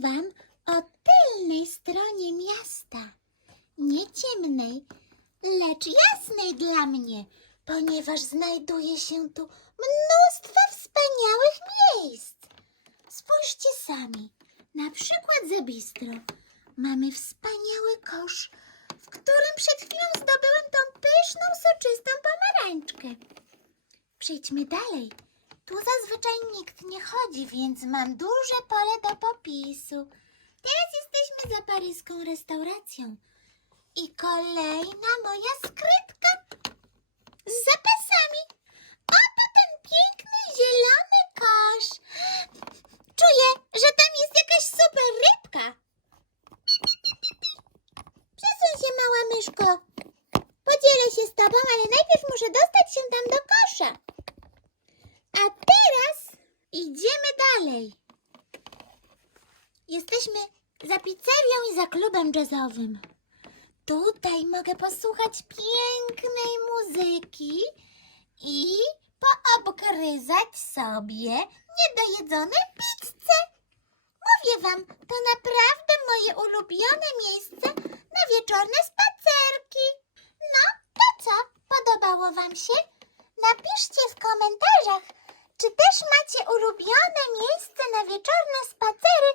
Wam o tylnej stronie miasta. Nie ciemnej, lecz jasnej dla mnie, ponieważ znajduje się tu mnóstwo wspaniałych miejsc. Spójrzcie sami, na przykład za bistro. Mamy wspaniały kosz, w którym przed chwilą zdobyłem tą pyszną, soczystą pomarańczkę. Przejdźmy dalej. Tu zazwyczaj nikt nie chodzi, więc mam duże pole do popisu. Teraz jesteśmy za paryską restauracją. I kolejna moja skrytka z zapasami. Oto ten piękny, zielony kosz. Czuję, że tam jest jakaś super rybka. Przesuń się, mała myszko. Podzielę się z tobą, ale najpierw muszę dostać się tam do kosza. A teraz idziemy dalej. Jesteśmy za pizzerią i za klubem jazzowym. Tutaj mogę posłuchać pięknej muzyki i poobgryzać sobie niedojedzone pizze. Mówię wam, to naprawdę moje ulubione miejsce na wieczorne spacerki. No, to co? Podobało wam się? Napiszcie w komentarzach, czy też macie ulubione miejsce na wieczorne spacery.